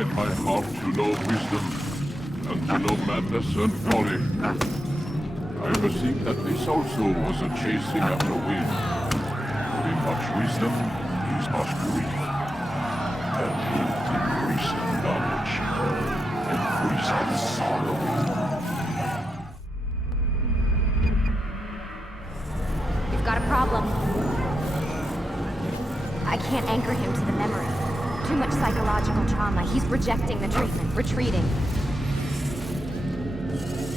incline my heart to know wisdom, and to know madness and folly. I perceive that this also was a chasing after wind. In much wisdom is much grief. And with increasing knowledge, increasing sorrow. We've got a problem. I can't anchor him to the memory. Too much psychological trauma. He's rejecting the treatment, retreating.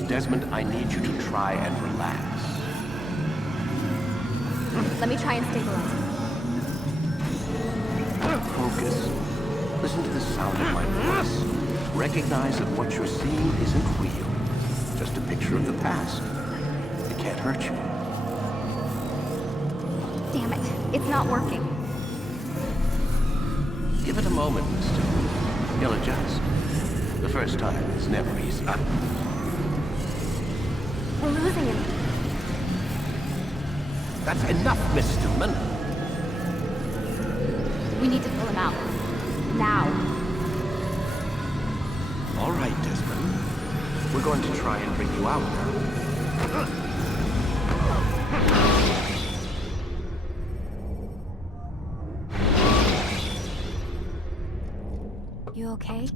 Desmond, I need you to try and relax. Let me try and stabilize him. Focus. Listen to the sound of my voice. Recognize that what you're seeing isn't real. Just a picture of the past. It can't hurt you. Damn it. It's not working. Give it a moment, mister. He'll adjust. The first time is never easy. We're losing him. That's enough, Mr. Mann. We need to pull him out. Now. All right, Desmond. We're going to try and bring you out now. You okay?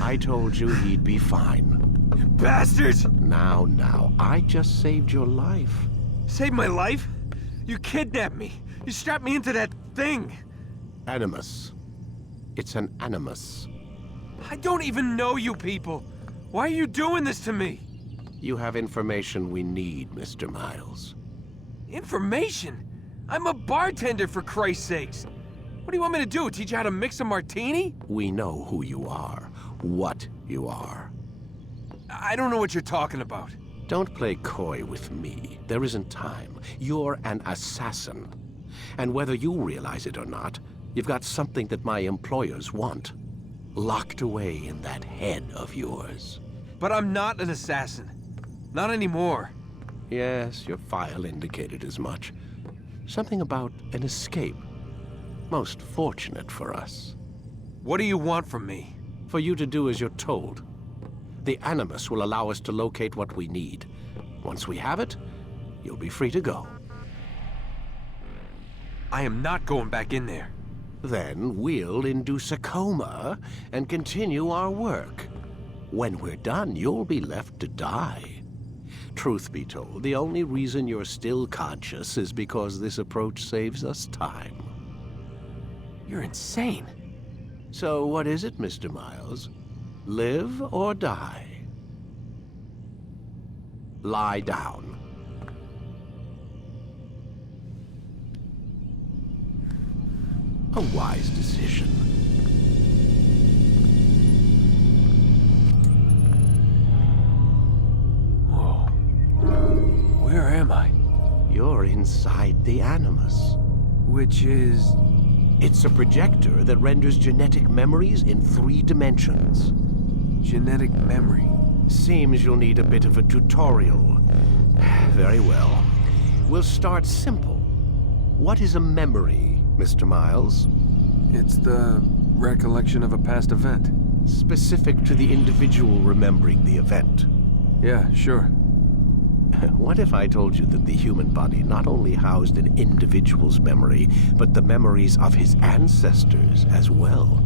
I told you he'd be fine. Bastards! Now, I just saved your life. Saved my life? You kidnapped me. You strapped me into that thing. Animus. It's an animus. I don't even know you people. Why are you doing this to me? You have information we need, Mr. Miles. Information? I'm a bartender, for Christ's sakes. What do you want me to do? Teach you how to mix a martini? We know who you are, what you are. I don't know what you're talking about. Don't play coy with me. There isn't time. You're an assassin. And whether you realize it or not, you've got something that my employers want. Locked away in that head of yours. But I'm not an assassin. Not anymore. Yes, your file indicated as much. Something about an escape. Most fortunate for us. What do you want from me? For you to do as you're told. The Animus will allow us to locate what we need. Once we have it, you'll be free to go. I am not going back in there. Then we'll induce a coma and continue our work. When we're done, you'll be left to die. Truth be told, the only reason you're still conscious is because this approach saves us time. You're insane. So what is it, Mr. Miles? Live or die? Lie down. A wise decision. Whoa. Where am I? You're inside the Animus. Which is... It's a projector that renders genetic memories in 3 dimensions. Genetic memory. Seems you'll need a bit of a tutorial. Very well. We'll start simple. What is a memory, Mr. Miles? It's the recollection of a past event. Specific to the individual remembering the event. Yeah, sure. What if I told you that the human body not only housed an individual's memory, but the memories of his ancestors as well?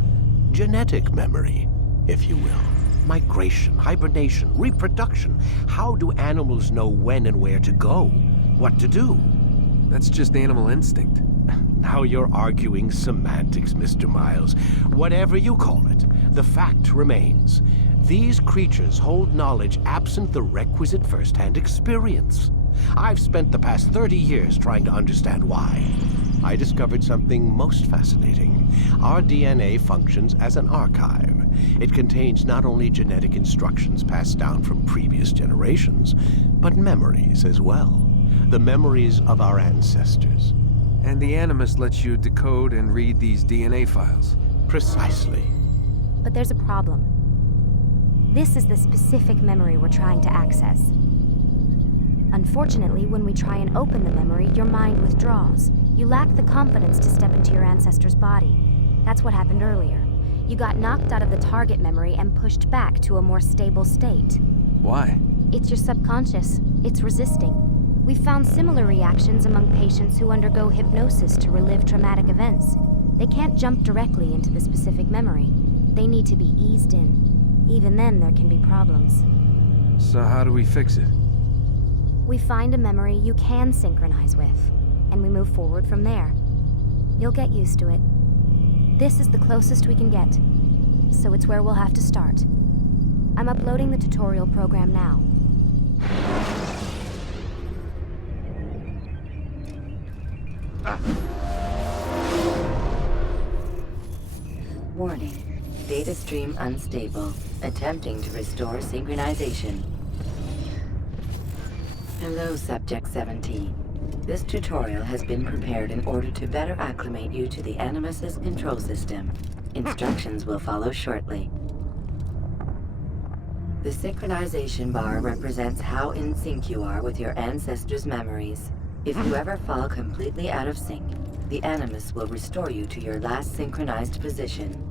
Genetic memory, if you will. Migration, hibernation, reproduction. How do animals know when and where to go? What to do? That's just animal instinct. Now you're arguing semantics, Mr. Miles. Whatever you call it, the fact remains. These creatures hold knowledge absent the requisite first-hand experience. I've spent the past 30 years trying to understand why. I discovered something most fascinating. Our DNA functions as an archive. It contains not only genetic instructions passed down from previous generations, but memories as well. The memories of our ancestors. And the Animus lets you decode and read these DNA files. Precisely. But there's a problem. This is the specific memory we're trying to access. Unfortunately, when we try and open the memory, your mind withdraws. You lack the confidence to step into your ancestor's body. That's what happened earlier. You got knocked out of the target memory and pushed back to a more stable state. Why? It's your subconscious. It's resisting. We've found similar reactions among patients who undergo hypnosis to relive traumatic events. They can't jump directly into the specific memory. They need to be eased in. Even then, there can be problems. So how do we fix it? We find a memory you can synchronize with, and we move forward from there. You'll get used to it. This is the closest we can get, so it's where we'll have to start. I'm uploading the tutorial program now. Warning. Data stream unstable. Attempting to restore synchronization. Hello, Subject 17. This tutorial has been prepared in order to better acclimate you to the Animus's control system. Instructions will follow shortly. The synchronization bar represents how in sync you are with your ancestors' memories. If you ever fall completely out of sync, the Animus will restore you to your last synchronized position.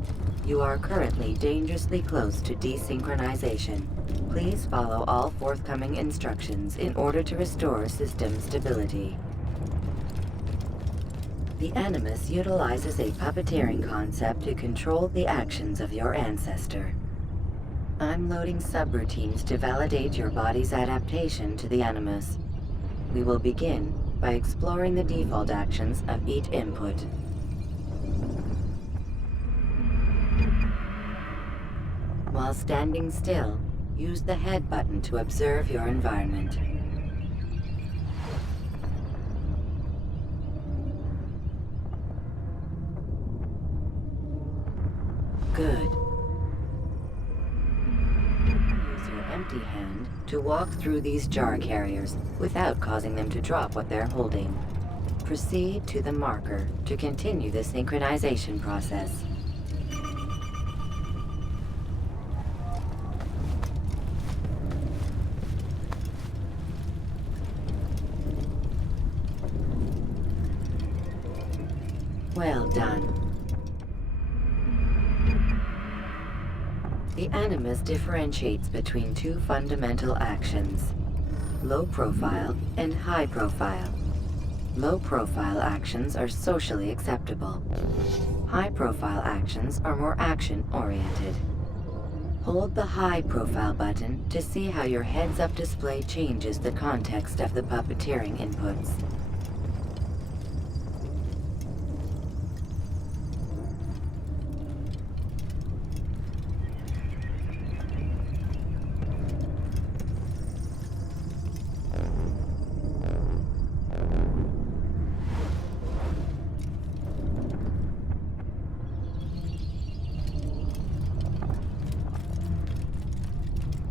You are currently dangerously close to desynchronization. Please follow all forthcoming instructions in order to restore system stability. The Animus utilizes a puppeteering concept to control the actions of your ancestor. I'm loading subroutines to validate your body's adaptation to the Animus. We will begin by exploring the default actions of each input. While standing still, use the head button to observe your environment. Good. Use your empty hand to walk through these jar carriers without causing them to drop what they're holding. Proceed to the marker to continue the synchronization process. Well done. The Animus differentiates between two fundamental actions: low profile and high profile. Low profile actions are socially acceptable. High profile actions are more action-oriented. Hold the high profile button to see how your heads-up display changes the context of the puppeteering inputs.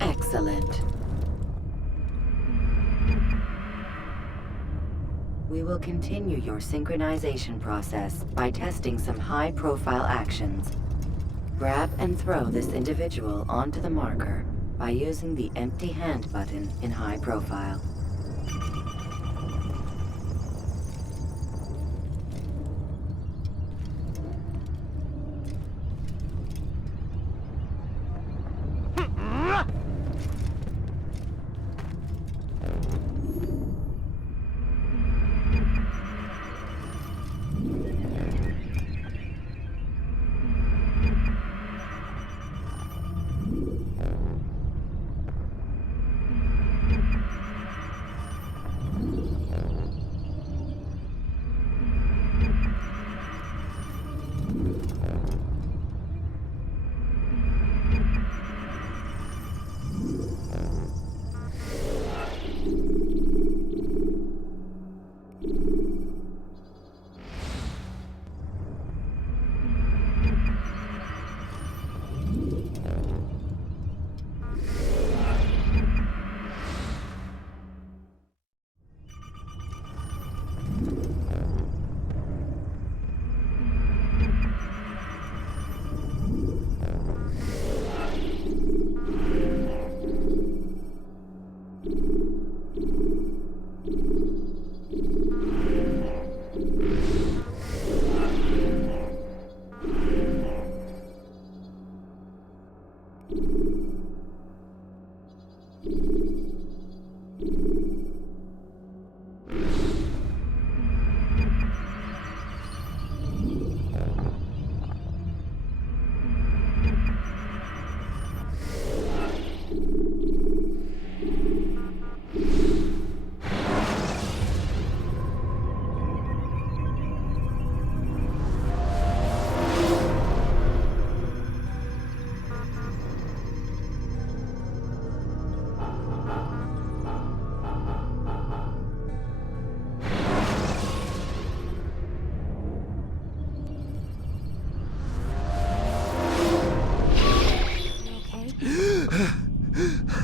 Excellent. We will continue your synchronization process by testing some high-profile actions. Grab and throw this individual onto the marker by using the empty hand button in high profile.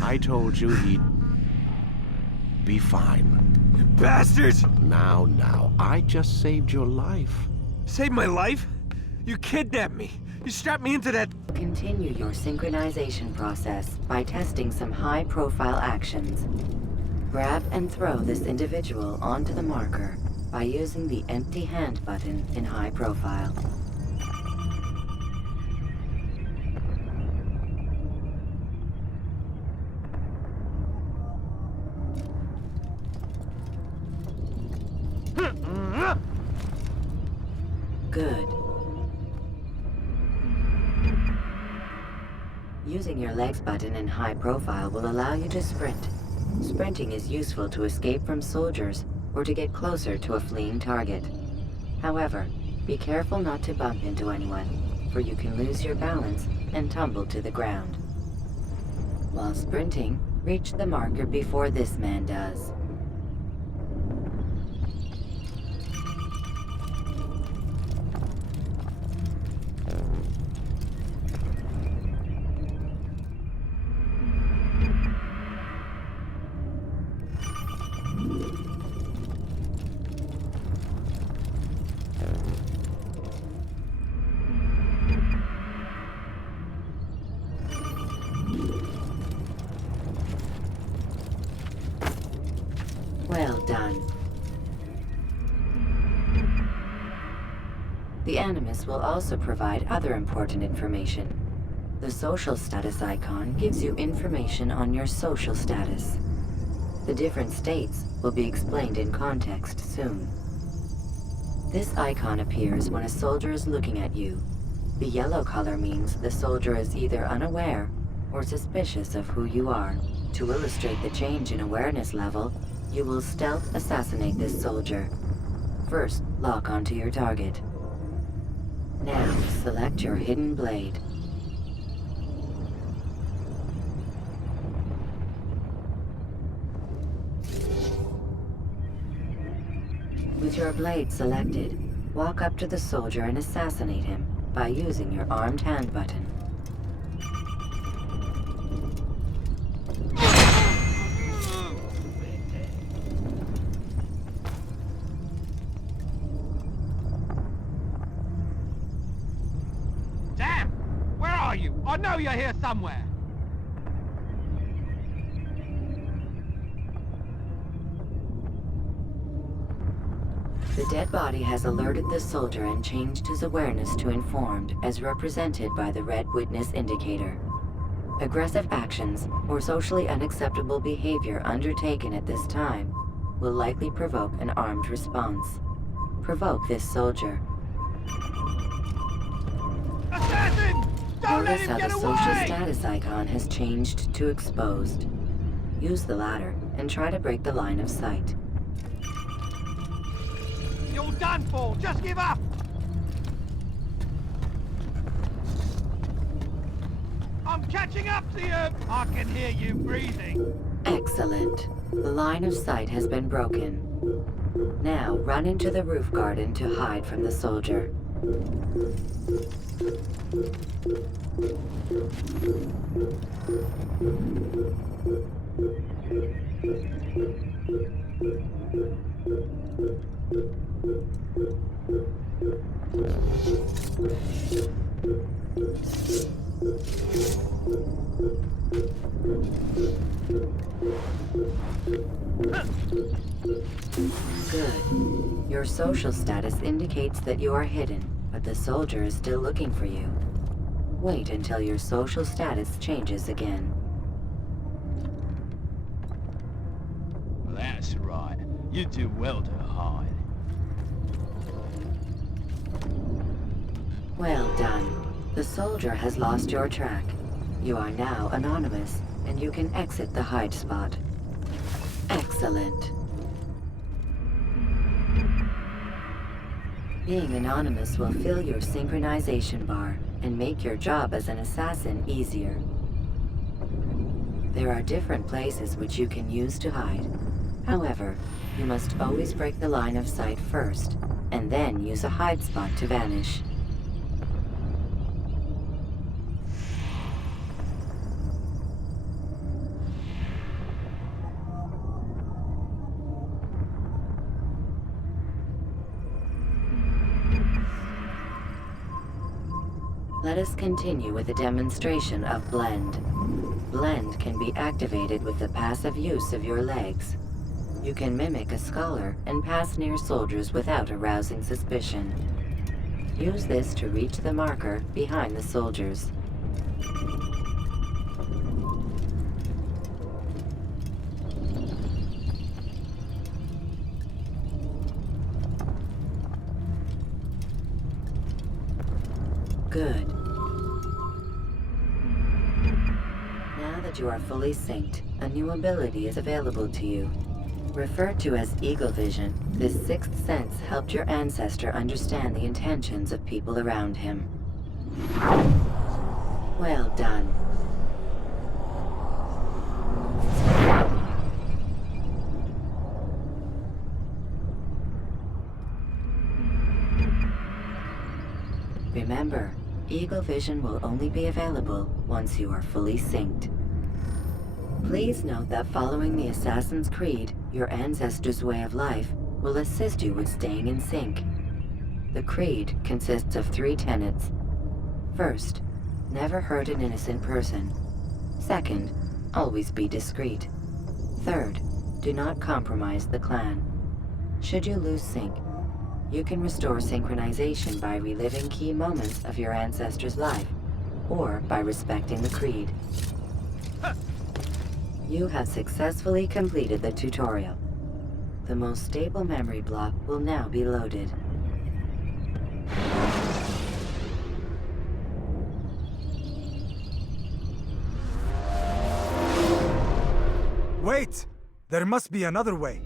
I told you he'd be fine. Bastards! Now, I just saved your life. Saved my life? You kidnapped me. You strapped me into that... Continue your synchronization process by testing some high-profile actions. Grab and throw this individual onto the marker by using the empty hand button in high profile. Good. Using your legs button in high profile will allow you to sprint. Sprinting is useful to escape from soldiers or to get closer to a fleeing target. However, be careful not to bump into anyone, for you can lose your balance and tumble to the ground. While sprinting, reach the marker before this man does. Well done. The Animus will also provide other important information. The social status icon gives you information on your social status. The different states will be explained in context soon. This icon appears when a soldier is looking at you. The yellow color means the soldier is either unaware or suspicious of who you are. To illustrate the change in awareness level, you will stealth assassinate this soldier. First, lock onto your target. Now, select your hidden blade. With your blade selected, walk up to the soldier and assassinate him by using your armed hand button. Damn! Where are you? I know you're here somewhere! The dead body has alerted the soldier and changed his awareness to informed, as represented by the red witness indicator. Aggressive actions or socially unacceptable behavior undertaken at this time will likely provoke an armed response. Provoke this soldier. Assassin! Don't let Notice him how get the social away! status icon has changed to exposed. Use the latter and try to break the line of sight. You're done for! Just give up! I'm catching up to you! I can hear you breathing. Excellent. The line of sight has been broken. Now run into the roof garden to hide from the soldier. Good. Your social status indicates that you are hidden, but the soldier is still looking for you. Wait until your social status changes again. That's right. You do well to hide. Well done. The soldier has lost your track. You are now anonymous, and you can exit the hide spot. Excellent. Being anonymous will fill your synchronization bar and make your job as an assassin easier. There are different places which you can use to hide. However, you must always break the line of sight first, and then use a hide spot to vanish. Let us continue with a demonstration of Blend. Blend can be activated with the passive use of your legs. You can mimic a scholar and pass near soldiers without arousing suspicion. Use this to reach the marker behind the soldiers. Good. Now that you are fully synced, a new ability is available to you. Referred to as Eagle Vision, this sixth sense helped your ancestor understand the intentions of people around him. Well done. Remember, Eagle Vision will only be available once you are fully synced. Please note that following the Assassin's Creed, your ancestors' way of life will assist you with staying in sync. The creed consists of 3 tenets. First, never hurt an innocent person. Second, always be discreet. Third, do not compromise the clan. Should you lose sync, you can restore synchronization by reliving key moments of your ancestor's life, or by respecting the creed. You have successfully completed the tutorial. The most stable memory block will now be loaded. Wait! There must be another way.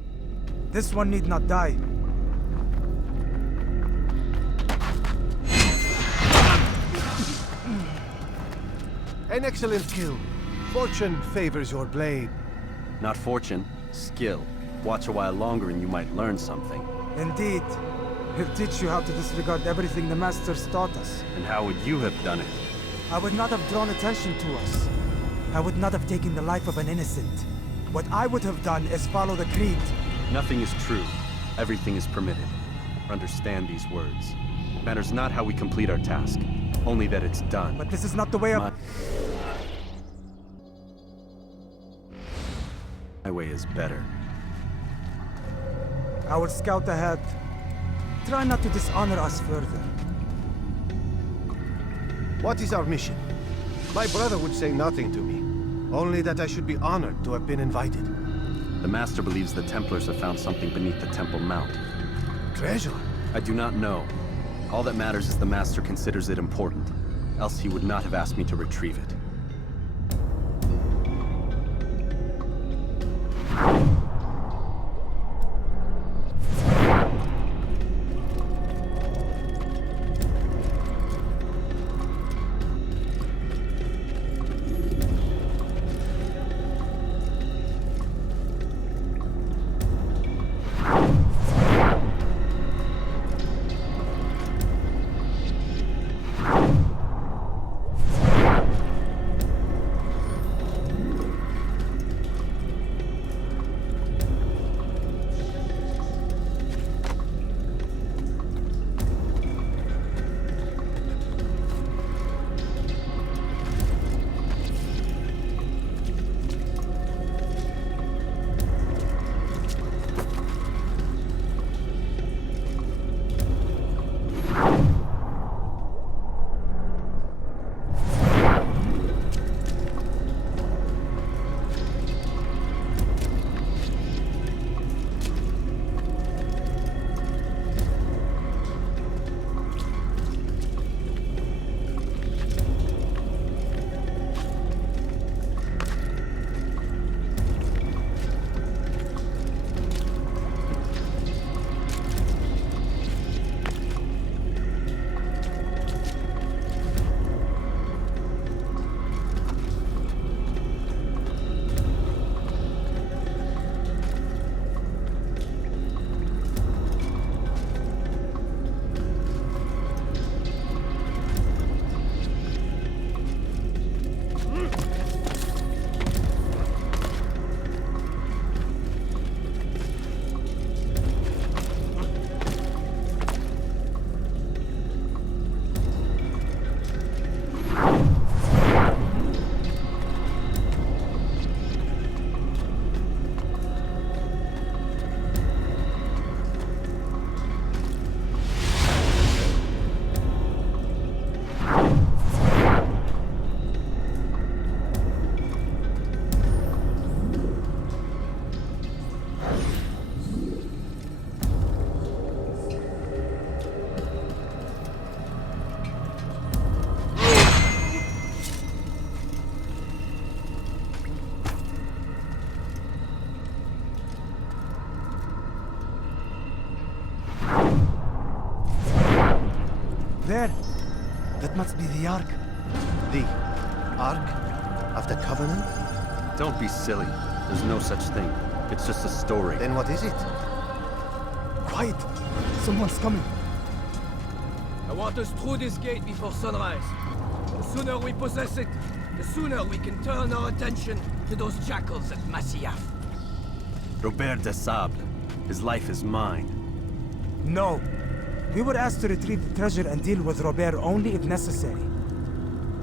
This one need not die. An excellent kill. Fortune favors your blade. Not fortune, skill. Watch a while longer and you might learn something. Indeed. He'll teach you how to disregard everything the Masters taught us. And how would you have done it? I would not have drawn attention to us. I would not have taken the life of an innocent. What I would have done is follow the creed. Nothing is true. Everything is permitted. Understand these words. It matters not how we complete our task, only that it's done. But this is not the way of... My way is better. I will scout ahead. Try not to dishonor us further. What is our mission? My brother would say nothing to me. Only that I should be honored to have been invited. The Master believes the Templars have found something beneath the Temple Mount. Treasure? I do not know. All that matters is the Master considers it important. Else he would not have asked me to retrieve it. That must be the Ark. The Ark of the Covenant? Don't be silly. There's no such thing. It's just a story. Then what is it? Quiet! Someone's coming. I want us through this gate before sunrise. The sooner we possess it, the sooner we can turn our attention to those jackals at Masyaf. Robert de Sable. His life is mine. No. We were asked to retrieve the treasure and deal with Robert only if necessary.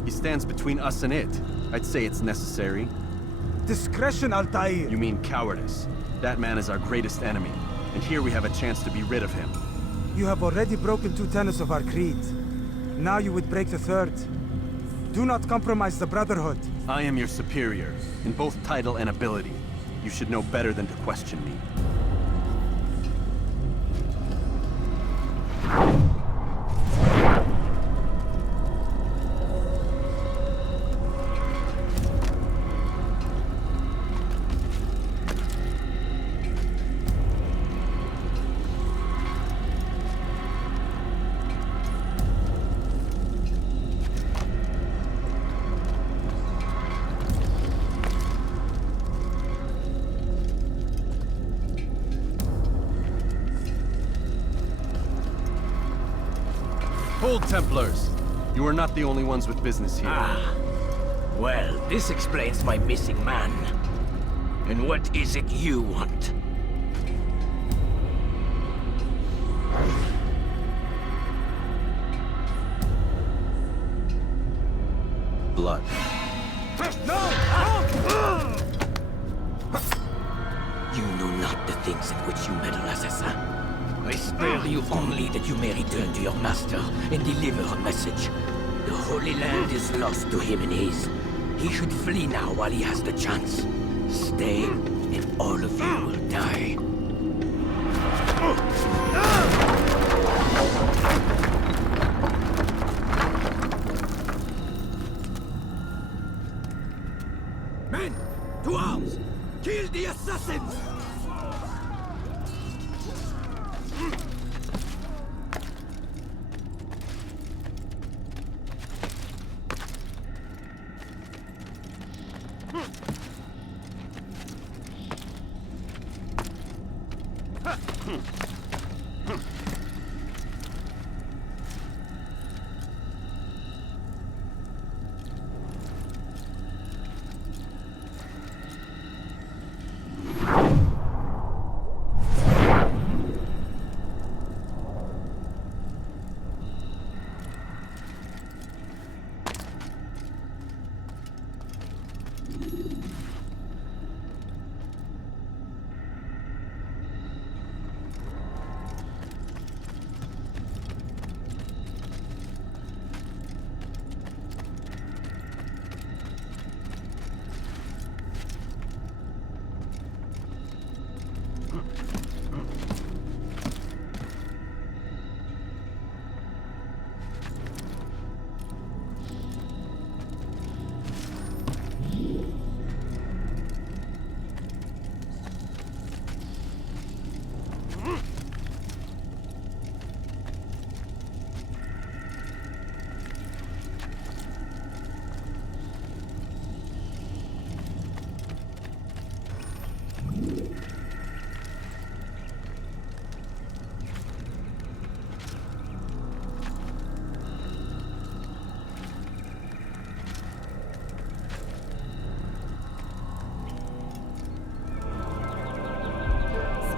He stands between us and it. I'd say it's necessary. Discretion, Altair! You mean cowardice. That man is our greatest enemy, and here we have a chance to be rid of him. You have already broken 2 tenets of our creed. Now you would break the 3rd. Do not compromise the Brotherhood. I am your superior, in both title and ability. You should know better than to question me. Hold, Templars! You are not the only ones with business here. Ah. Well, this explains my missing man. And what is it you want? Blood. You know not the things in which you meddle, assassin. I spare you only that you may return to your master and deliver a message. The Holy Land is lost to him and his. He should flee now while he has the chance. Stay, and all of you will die. Men! To arms! Kill the assassins!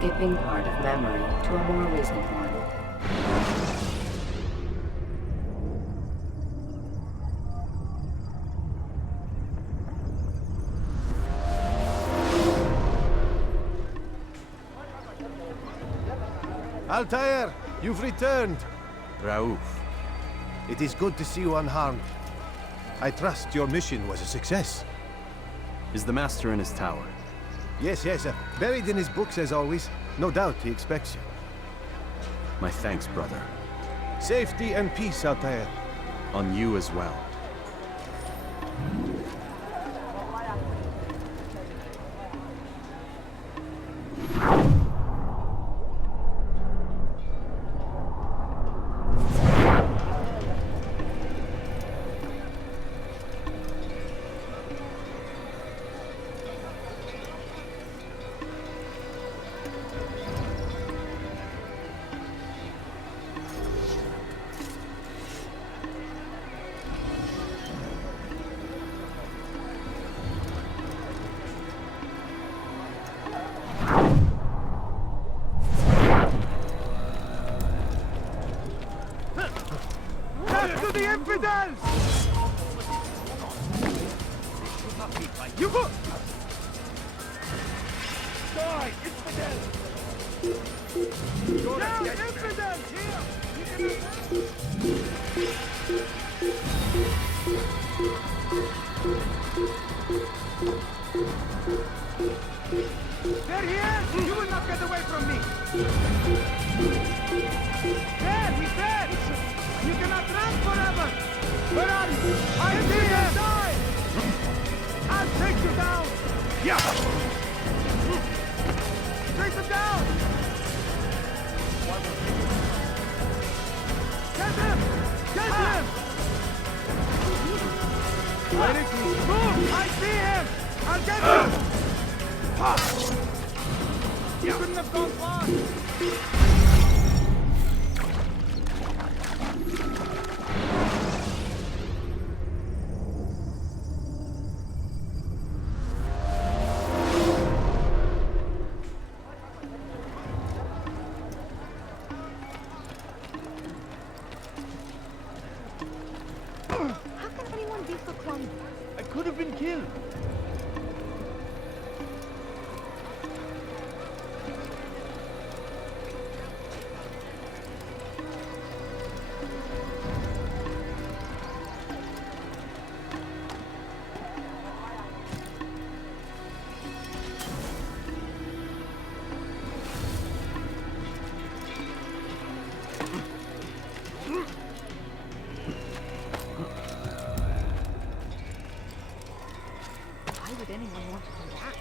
Skipping part of memory to a more recent one. Altair, you've returned. Raouf. It is good to see you unharmed. I trust your mission was a success. Is the Master in his tower? Yes, buried in his books as always. No doubt he expects you. My thanks, brother. Safety and peace, Altair. On you as well. Infidels! You go! Die, infidels! Down, infidels! Here! There he is! You will not get away from me! There! He's dead! You cannot run forever! Where are you? I see him! Die! I'll take you down! Yeah! Take him down! Get him! Get him! Where is he? Move! I see him! I'll get him! You couldn't have gone far! How can anyone be so clumsy? I could have been killed. Why would anyone want to come back?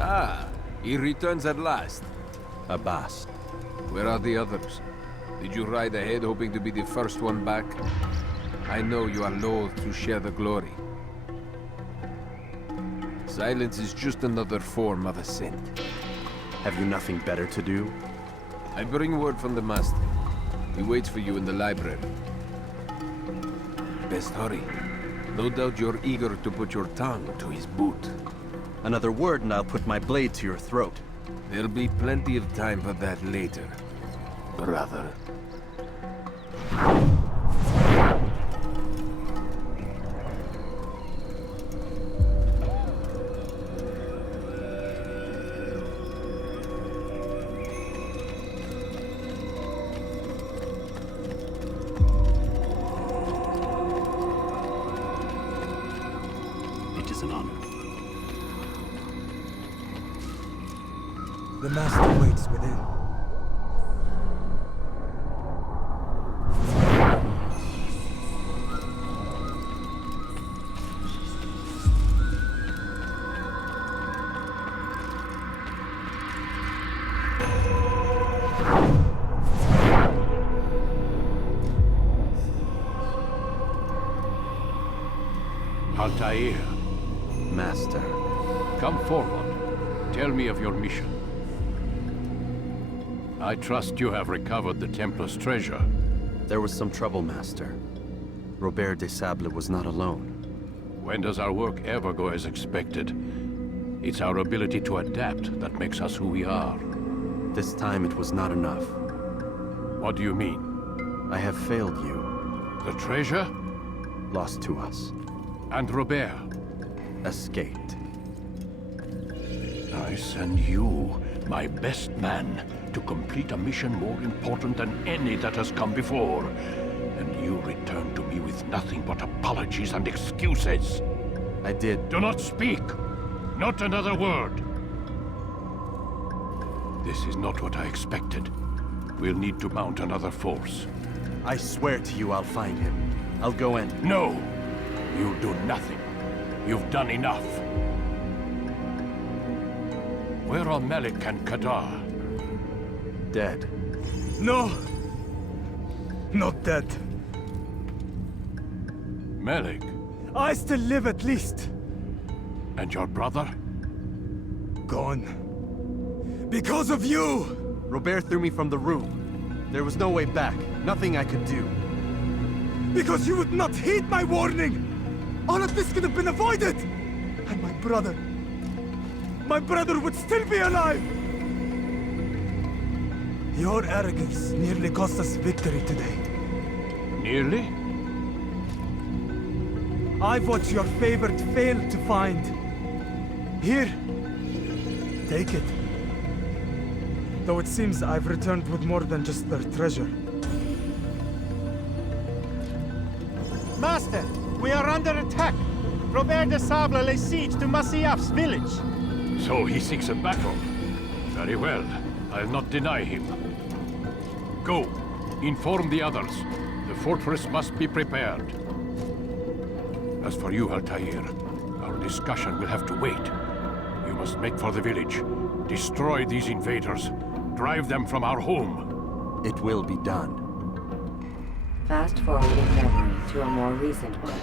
Ah, he returns at last. Abbas. Where are the others? Did you ride ahead hoping to be the first one back? I know you are loath to share the glory. Silence is just another form of assent. Have you nothing better to do? I bring word from the Master. He waits for you in the library. Best hurry. No doubt you're eager to put your tongue to his boot. Another word and I'll put my blade to your throat. There'll be plenty of time for that later, brother. It is an honor. The Master waits within. Altair, Master. come forward. Tell me of your mission. I trust you have recovered the Templar's treasure. There was some trouble, Master. Robert de Sable was not alone. When does our work ever go as expected? It's our ability to adapt that makes us who we are. This time it was not enough. What do you mean? I have failed you. The treasure? Lost to us. And Robert? Escaped. I send you, my best man, to complete a mission more important than any that has come before. And you return to me with nothing but apologies and excuses. I did. Do not speak! Not another word! This is not what I expected. We'll need to mount another force. I swear to you I'll find him. I'll go in. No! You'll do nothing. You've done enough. Where are Malik and Kadar? Dead. No! Not dead. Malik? I still live at least. And your brother? Gone. Because of you! Robert threw me from the room. There was no way back. Nothing I could do. Because you would not heed my warning! All of this could have been avoided! And my brother would still be alive! Your arrogance nearly cost us victory today. Nearly? I've what your favorite failed to find. Here. Take it. Though it seems I've returned with more than just their treasure. Master, we are under attack. Robert de Sable lays siege to Masyaf's village. So he seeks a battle. Very well. I'll not deny him. Go. Inform the others. The fortress must be prepared. As for you, Altair, our discussion will have to wait. You must make for the village. Destroy these invaders. Drive them from our home. It will be done. Fast forwarding memory to a more recent one.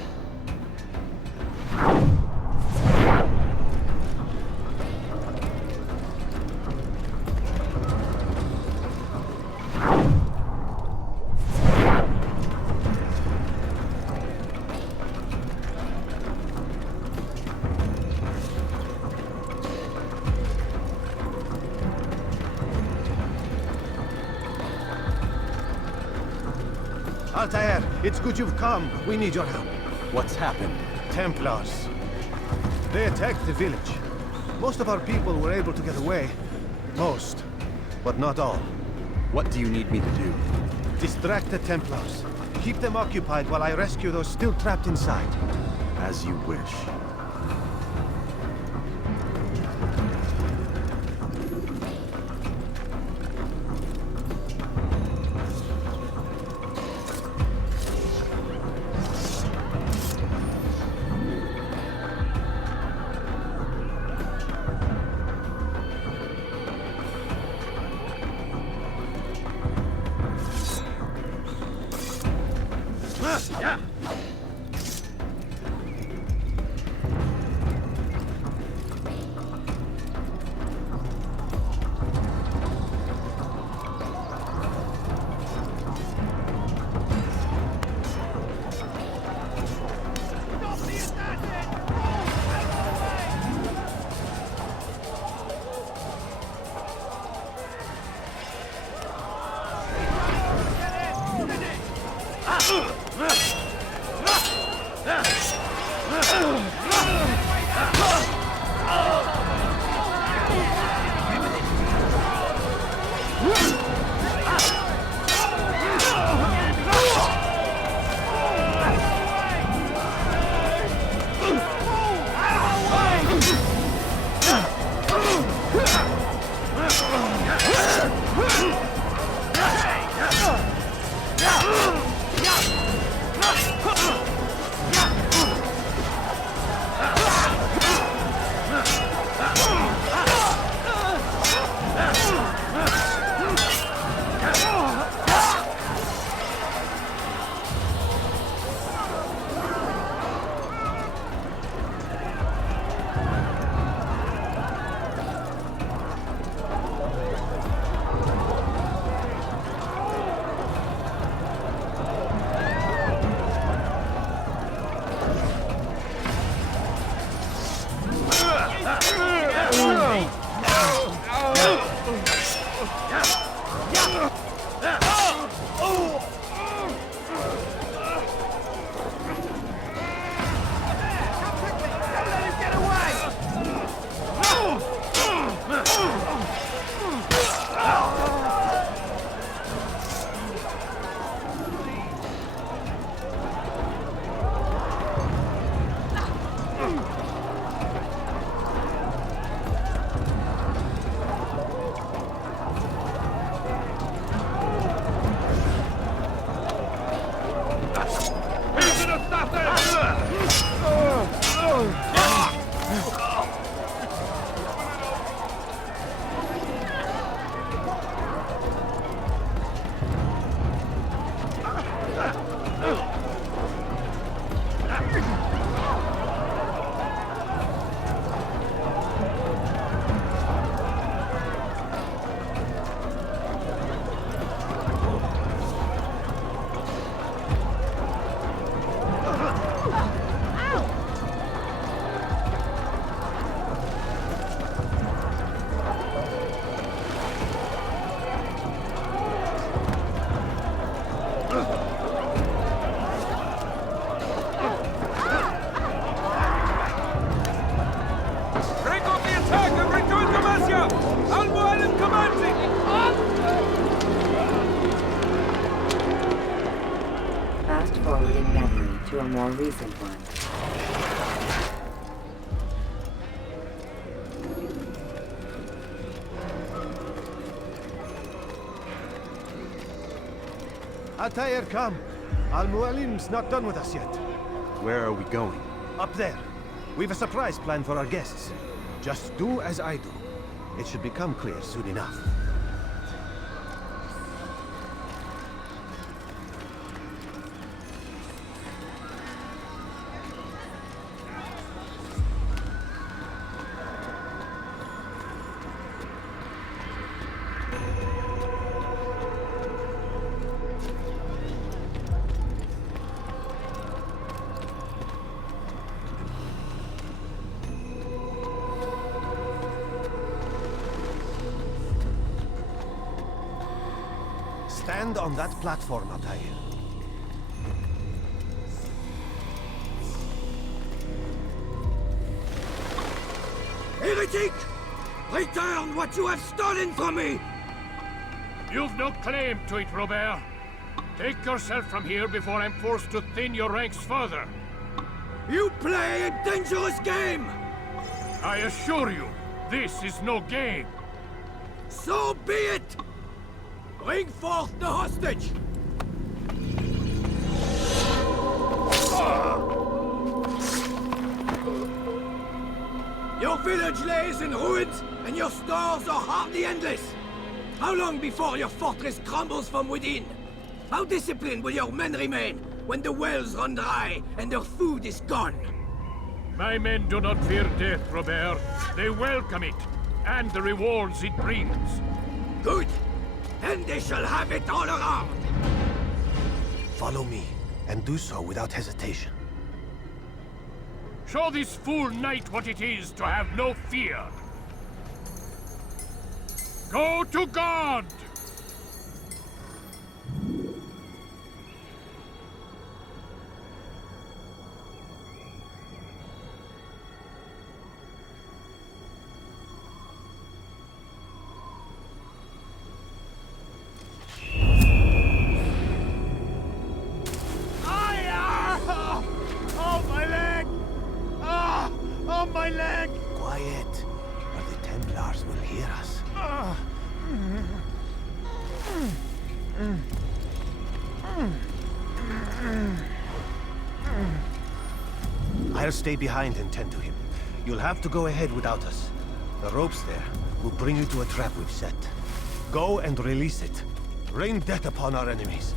Altair, it's good you've come. We need your help. What's happened? Templars. They attacked the village. Most of our people were able to get away. Most, but not all. What do you need me to do? Distract the Templars. Keep them occupied while I rescue those still trapped inside. As you wish. Yeah. more recent one. Altair, come. Al-Mualim's not done with us yet. Where are we going? Up there. We've a surprise planned for our guests. Just do as I do. It should become clear soon enough. Stand on that platform, Altair. Heretic! Return what you have stolen from me! You've no claim to it, Robert. Take yourself from here before I'm forced to thin your ranks further. You play a dangerous game! I assure you, this is no game. So be it! Bring forth the hostage! Your village lays in ruins, and your stores are hardly endless. How long before your fortress crumbles from within? How disciplined will your men remain when the wells run dry and their food is gone? My men do not fear death, Robert. They welcome it, and the rewards it brings. Good. Then they shall have it all around! Follow me, and do so without hesitation. Show this fool knight what it is to have no fear. Go to God! Quiet, or the Templars will hear us. I'll stay behind and tend to him. You'll have to go ahead without us. The ropes there will bring you to a trap we've set. Go and release it. Rain death upon our enemies.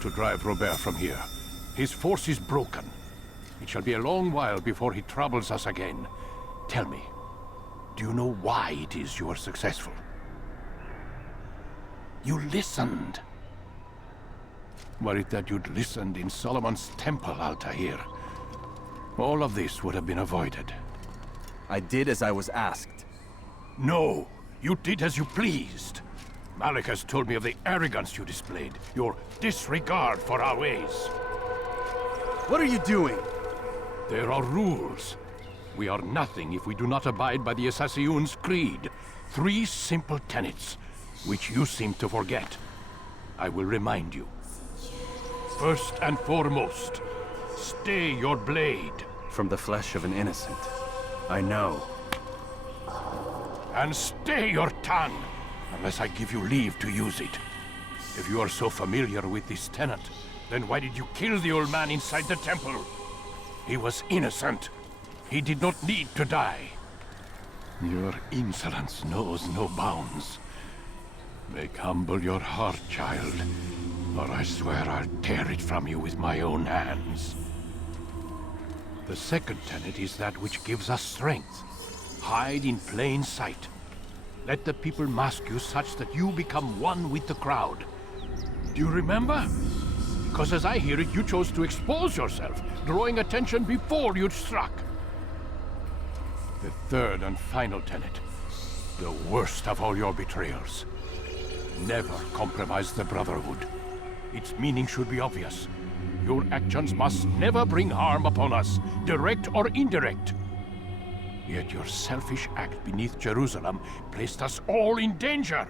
to drive Robert from here. His force is broken. It shall be a long while before he troubles us again. Tell me, do you know why it is you are successful? You listened. Were it that you'd listened in Solomon's temple, Altair, all of this would have been avoided. I did as I was asked. No, you did as you pleased. Malik has told me of the arrogance you displayed, your disregard for our ways. What are you doing? There are rules. We are nothing if we do not abide by the AssassinsCreed. 3 simple tenets, which you seem to forget. I will remind you. First and foremost, stay your blade. From the flesh of an innocent. I know. And stay your tongue, unless I give you leave to use it. If you are so familiar with this tenet, then why did you kill the old man inside the temple? He was innocent. He did not need to die. Your insolence knows no bounds. Make humble your heart, child, or I swear I'll tear it from you with my own hands. The second tenet is that which gives us strength. Hide in plain sight. Let the people mask you such that you become one with the crowd. Do you remember? Because as I hear it, you chose to expose yourself, drawing attention before you'd struck. The third and final tenet, the worst of all your betrayals. Never compromise the Brotherhood. Its meaning should be obvious. Your actions must never bring harm upon us, direct or indirect. Yet your selfish act beneath Jerusalem placed us all in danger.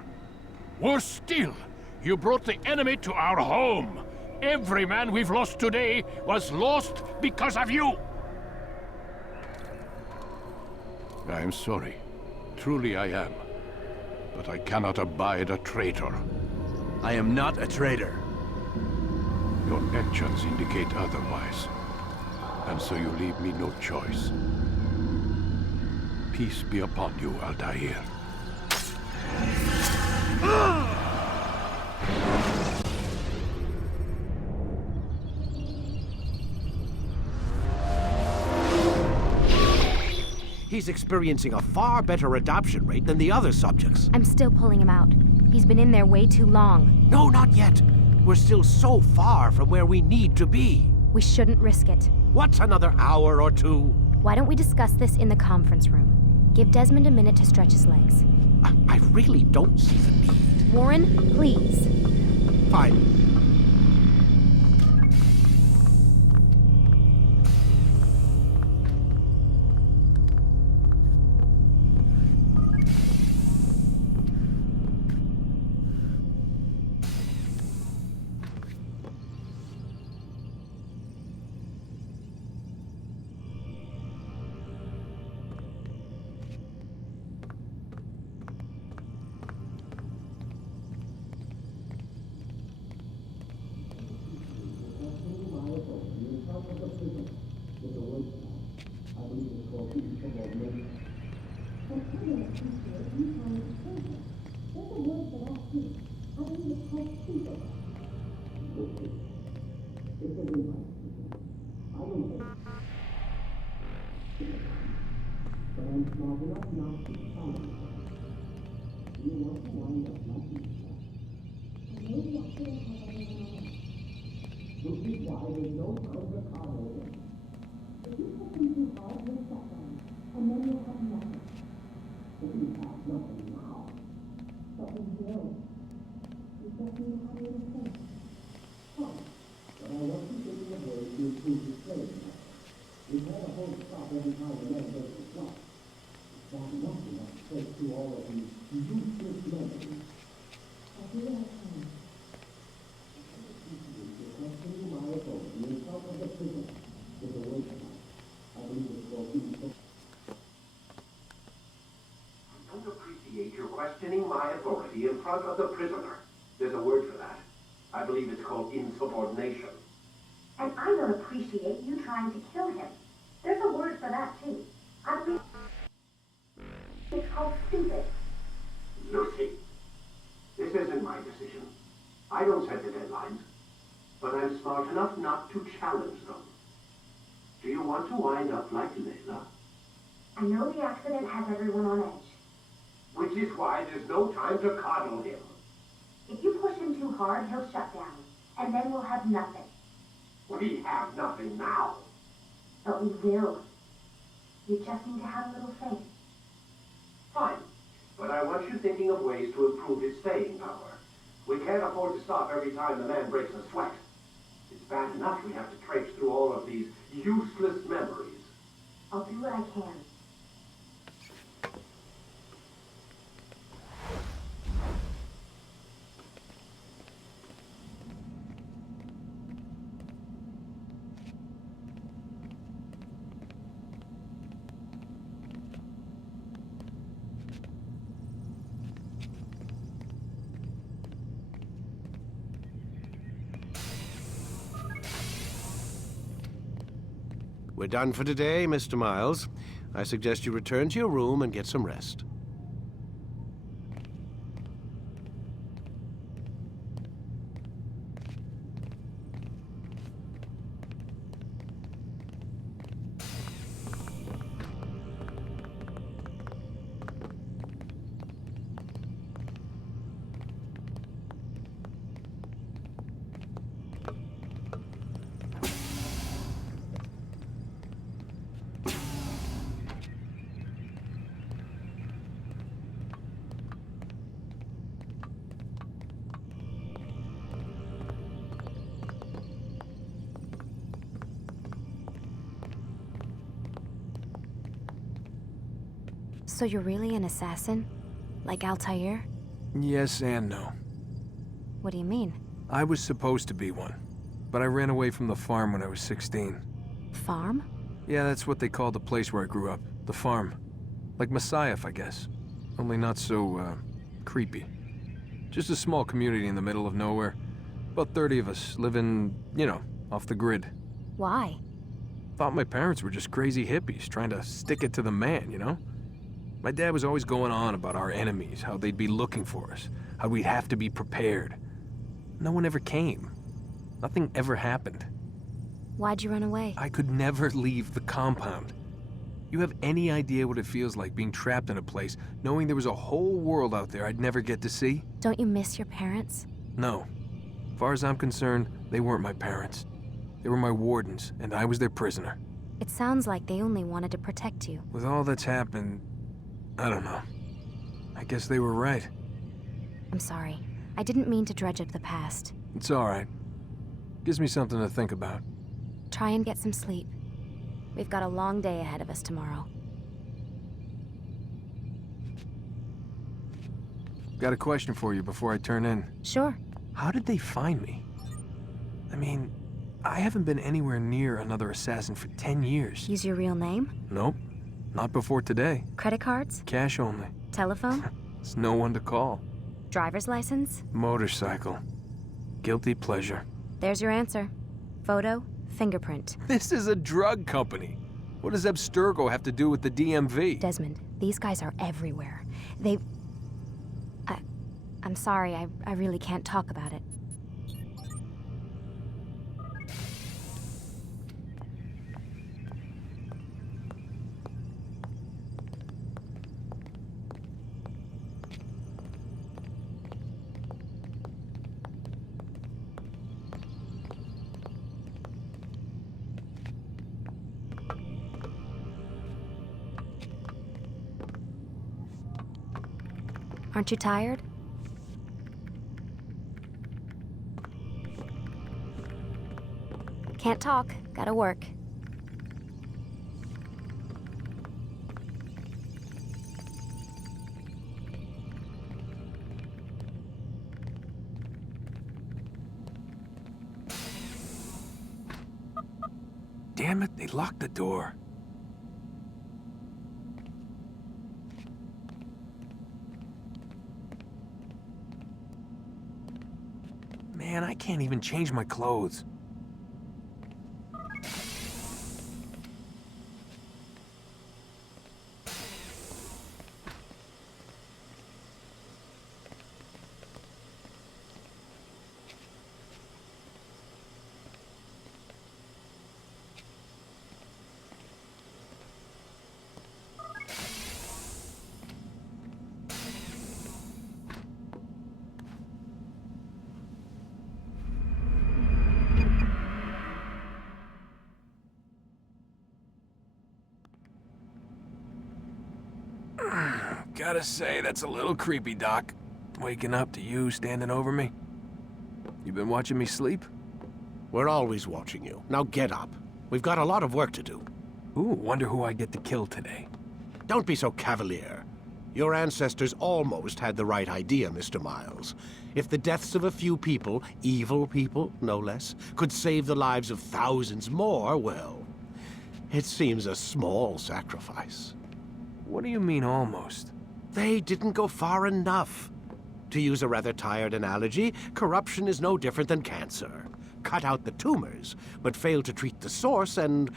Worse still, you brought the enemy to our home. Every man we've lost today was lost because of you. I am sorry. Truly I am. But I cannot abide a traitor. I am not a traitor. Your actions indicate otherwise. And so you leave me no choice. Peace be upon you, Altair. He's experiencing a far better adoption rate than the other subjects. I'm still pulling him out. He's been in there way too long. No, not yet. We're still so far from where we need to be. We shouldn't risk it. What's another hour or 2? Why don't we discuss this in the conference room? Give Desmond a minute to stretch his legs. I really don't see the need. Warren, please. Fine. Questioning my authority in front of the prisoner. There's a word for that. I believe it's called insubordination. And I don't appreciate you trying to kill him. There's a word for that, too. I believe it's called stupid. Lucy, this isn't my decision. I don't set the deadlines. But to challenge them. Do you want to wind up like Layla? I know the accident has everyone on edge. Which is why there's no time to coddle him. If you push him too hard, he'll shut down. And then we'll have nothing. We have nothing now. But we will. You just need to have a little faith. Fine. But I want you thinking of ways to improve his staying power. We can't afford to stop every time the man breaks a sweat. It's bad enough we have to traipse through all of these useless memories. I'll do what I can. We're done for today, Mr. Miles. I suggest you return to your room and get some rest. So you're really an assassin? Like Altair? Yes and no. What do you mean? I was supposed to be one, but I ran away from the farm when I was 16. Farm? Yeah, that's what they called the place where I grew up. The farm. Like Messiah, I guess. Only not so, creepy. Just a small community in the middle of nowhere. About 30 of us, living, you know, off the grid. Why? Thought my parents were just crazy hippies, trying to stick it to the man, you know? My dad was always going on about our enemies, how they'd be looking for us, how we'd have to be prepared. No one ever came. Nothing ever happened. Why'd you run away? I could never leave the compound. You have any idea what it feels like being trapped in a place, knowing there was a whole world out there I'd never get to see? Don't you miss your parents? No. As far as I'm concerned, they weren't my parents. They were my wardens, and I was their prisoner. It sounds like they only wanted to protect you. With all that's happened, I don't know. I guess they were right. I'm sorry. I didn't mean to dredge up the past. It's all right. Gives me something to think about. Try and get some sleep. We've got a long day ahead of us tomorrow. Got a question for you before I turn in. Sure. How did they find me? I mean, I haven't been anywhere near another assassin for 10 years. Use your real name? Nope. Not before today. Credit cards? Cash only. Telephone? There's no one to call. Driver's license? Motorcycle. Guilty pleasure. There's your answer. Photo, fingerprint. This is a drug company. What does Abstergo have to do with the DMV? Desmond, these guys are everywhere. I'm sorry, I really can't talk about it. Aren't you tired? Can't talk. Gotta work. Damn it, they locked the door. Man, I can't even change my clothes. Gotta say, that's a little creepy, Doc. Waking up to you standing over me. You been watching me sleep? We're always watching you. Now get up. We've got a lot of work to do. Ooh, wonder who I get to kill today. Don't be so cavalier. Your ancestors almost had the right idea, Mr. Miles. If the deaths of a few people, evil people, no less, could save the lives of thousands more, well, it seems a small sacrifice. What do you mean, almost? They didn't go far enough. To use a rather tired analogy, corruption is no different than cancer. Cut out the tumors, but fail to treat the source and,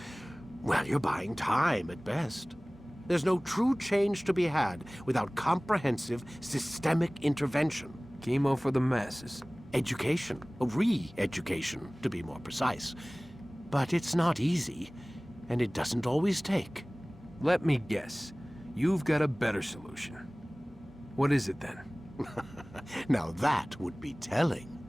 well, you're buying time at best. There's no true change to be had without comprehensive, systemic intervention. Chemo for the masses. Education, re-education, to be more precise. But it's not easy, and it doesn't always take. Let me guess. You've got a better solution. What is it then? Now that would be telling.